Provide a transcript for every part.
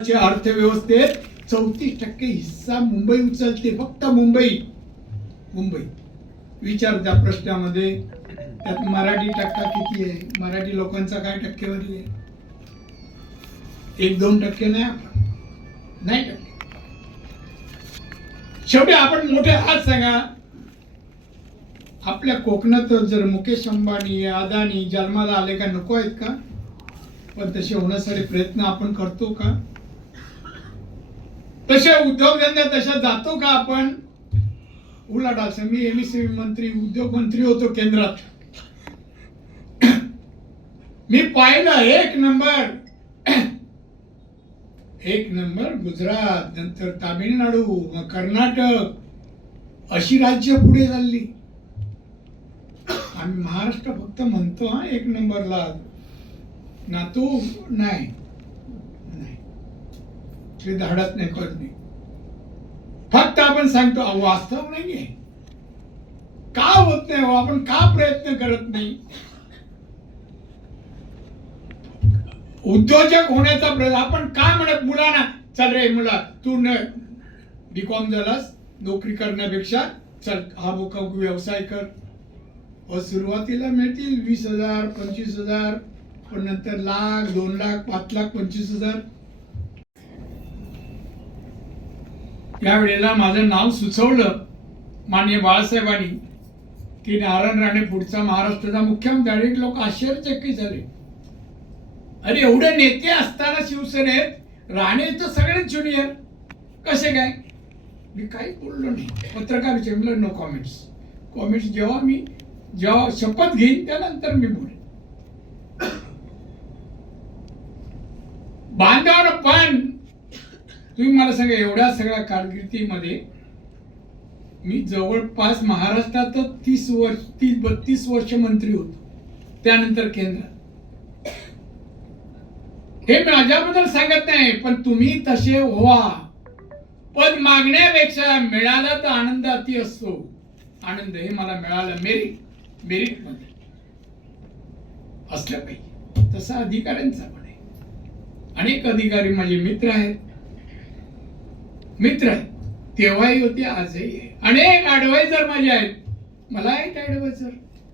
अर्थव्यवस्थेत चौतीस टक्के हिस्सा मुंबई उचलते फक्त मुंबई. मुंबई. विचार त्या प्रश्नामध्ये. त्यात मराठी टक्का किती आहे? मराठी लोकांचा काय टक्केवारी आहे? एक दोन टक्के नाही आपण नाही टक्के. शेवटी आपण मोठे हात सांगा. आपल्या कोकणात जर मुकेश अंबानी अदानी जन्माला आले का? नको आहेत का? पण तसे होण्यासाठी प्रयत्न आपण करतो का? तसे उद्योगधंदे तशा जातो का आपण? उलट असं मी एमएससी मंत्री उद्योग मंत्री होतो केंद्रात. मी पाहिलं एक नंबर. एक नंबर गुजरात नंतर तामिळनाडू मग कर्नाटक. अशी राज्य पुढे चालली. आम्ही महाराष्ट्र फक्त म्हणतो हा एक नंबरला. नातू नाही. ते धाडत नाही करत नाही. फक्त आपण सांगतो अहो, वास्तव नाहीये. का होत नाही हो? आपण का प्रयत्न करत नाही? उद्योजक होण्याचा प्रयत्न आपण का म्हणत मुलांना चल रे मुला तू न बीकॉम झालास नोकरी करण्यापेक्षा चल हा मोका व्यवसाय कर. सुरुवातीला मिळतील वीस हजार पंचवीस हजार पण नंतर लाख दोन लाख पाच लाख पंचवीस हजार. त्यावेळेला माझं नाव सुचवलं माननीय बाळासाहेबांनी. की नारायण राणे पुढचा महाराष्ट्राचा मुख्यमंत्री आणि लोक आश्चर्यचकित झाले. अरे एवढे नेते असताना शिवसेनेत राणे तर सगळेच ज्युनियर कसे काय? मी काही बोललो नाही. पत्रकार विचारलं नो कॉमेंट्स कॉमेंट्स जेव्हा मी जेव्हा शपथ घेईन त्यानंतर मी बोलेन. बांधव पण तुम्ही मला सांगा एवढ्या सगळ्या कारकिर्दीमध्ये मी जवळपास महाराष्ट्रात तीस वर्ष तीस बत्तीस वर्ष मंत्री होतो. त्यानंतर केंद्रात. हे माझ्याबद्दल सांगत नाही पण तुम्ही तसे व्हा. पद मागण्यापेक्षा मिळाला तर आनंद अति असतो. आनंद हे मला मिळालं मेरिट मेरिटमध्ये असलं पाहिजे तसा अधिकाऱ्यांचा पण आहे. अनेक अधिकारी माझे मित्र आहेत. मित्र आहेत. तेव्हाही होते आजही आहे. अनेक ॲडवायझर माझे आहेत. मला एक ॲडवायझर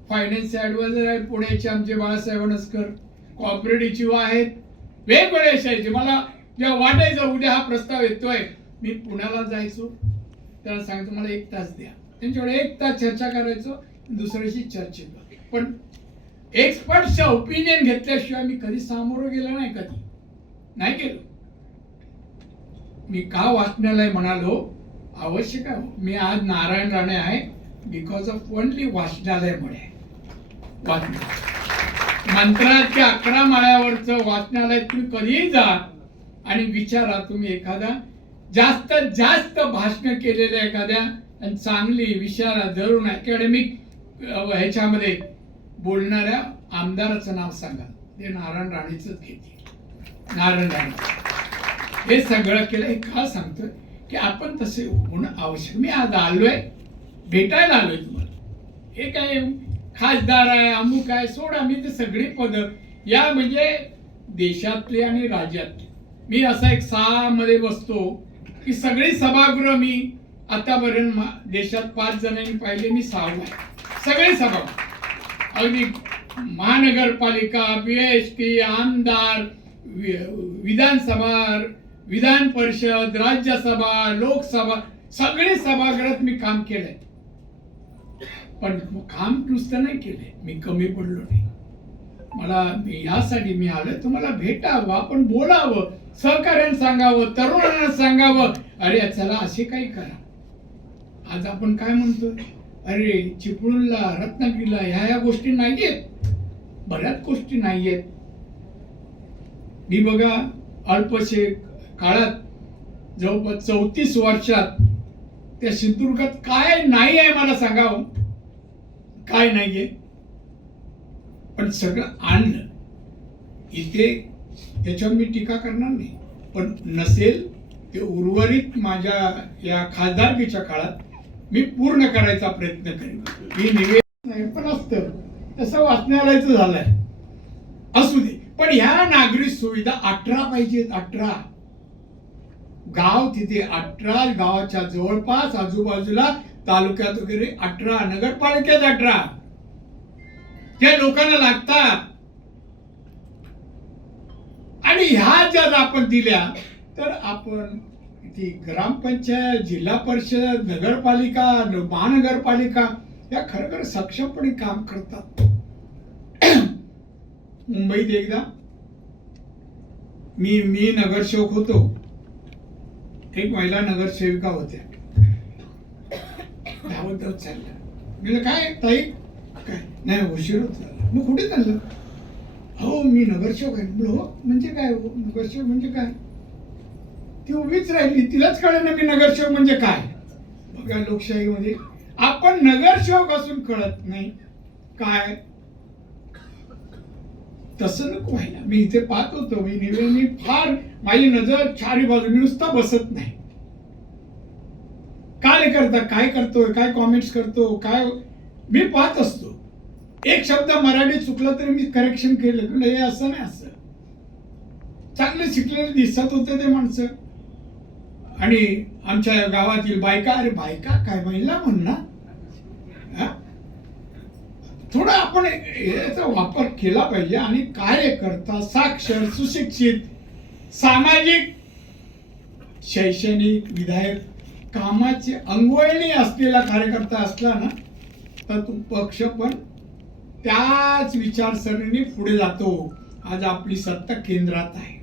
फायनान्सचे ॲडवायझर आहेत पुण्याचे आमचे बाळासाहेब अणसकर कॉपरेटिव्ह आहेत. वेगवेगळे असायचे मला जेव्हा वाटायचं उद्या हा प्रस्ताव येतोय मी पुण्याला जायचो. त्याला सांगतो मला एक तास द्या. त्यांच्याकडे एक तास चर्चा करायचो दुसऱ्याशी चर्चेत पण एक्सपर्टच्या ओपिनियन घेतल्याशिवाय मी कधी सामोरं गेलो नाही कधी. नाही गेलो. मी का वाचनालय म्हणालो? आवश्यक आहे. मी आज नारायण राणे आहे. बिकॉज ऑफ ओनली वाचनालयमुळे वाचनालय. मंत्राच्या अकरा माळ्यावरचं वाचनालय तुम्ही कधीही जा आणि विचारा तुम्ही एखादा. जास्त जास्त भाषण केलेल्या एखाद्या आणि चांगली विचारा धरून अकॅडमिक ह्याच्यामध्ये बोलणाऱ्या आमदाराचं नाव सांगा. ते नारायण राणेचंच घेते नारायण राणे. हे सगळं केलं हे का सांगतोय की आपण तसे होणं आवश्यक मी आज आलोय भेटायला आलोय तुम्हाला. हे काय खासदार आहे अमुक आहे सोडा मी ते सगळी पद या म्हणजे देशातले आणि राज्यातले. मी असा एक सहा मध्ये बसतो की सगळी सभागृह मी आतापर्यंत मा- देशात पाच जणांनी पाहिले मी सहावा आहे. सगळी सभा अगदी महानगरपालिका बी एस टी आमदार विधानसभा विधान परिषद राज्यसभा लोकसभा सगळे सभागृहात मी काम केलंय. पण काम नुसतं नाही केलंय. मी कमी पडलो नाही. मला यासाठी मी आलोय. तुम्हाला भेटावं आपण बोलावं सहकार्यानं सांगावं तरुणांना सांगावं. अरे चला असे काही करा. आज आपण काय म्हणतोय? अरे चिपळूणला रत्नागिरीला ह्या ह्या गोष्टी नाहीयेत. बऱ्याच गोष्टी नाहीयेत. मी बघा अल्पशेख काळात जवळपास चौतीस वर्षात त्या सिंधुदुर्गात काय नाही आहे मला सांगावं? काय नाहीये पण सगळं आणलं. इथे त्याच्यावर मी टीका करणार नाही. पण नसेल ते उर्वरित माझ्या या खासदारकीच्या काळात मी पूर्ण करायचा प्रयत्न करेन. मी निवेदन नाही पण असतं. तसं वाचनालयाचं झालंय. असू दे. पण ह्या नागरिक सुविधा अठरा पाहिजेत अठरा. गाव तिथे अठरा गावाच्या जवळपास आजूबाजूला तालुक्यात वगैरे अठरा नगरपालिकेत अठरा. त्या लोकांना लागतात. आणि ह्या जर आपण दिल्या तर आपण ती ग्रामपंचायत जिल्हा परिषद नगरपालिका महानगरपालिका या खरोखर सक्षमपणे काम करतात. मुंबईत एकदा मी मी नगरसेवक होतो. एक महिला नगरसेविका होत्या. धावत धावत चालल्या मी काय ताई? काय नाही उशीर होत झाला. मग कुठे चाललं? हो मी नगरसेवक आहे. म्हणलं, हो म्हणजे काय हो? नगरसेवक म्हणजे काय? ती उभीच राहिली तिलाच कळलं ना मी नगरसेवक म्हणजे काय. बघा लोकशाहीमध्ये आपण नगरसेवक असून कळत नाही. काय? तसं नको व्हायला. मी इथे पाहत होतो मी नेहमी मी फार माझी नजर चारी बाजू मी नुसता बसत नाही. काय करता काय करतोय काय कॉमेंट्स करतो काय मी पाहत असतो. एक शब्द मराठी चुकला तरी मी करेक्शन केलं. हे असं नाही असं. चांगले शिकलेले दिसत होते ते माणसं. आणि आमच्या गावातील बायका अरे बायका काय महिला म्हणणार? थोडा आपण याचा वापर केला पाहिजे आणि कार्यकर्ता साक्षर सुशिक्षित सामाजिक शैक्षणिक विधायक कामाची अंगवळणी असलेला कार्यकर्ता असला ना तर तो पक्ष पण त्याच विचारसरणीने पुढे जातो. आज आपली सत्ता केंद्रात आहे.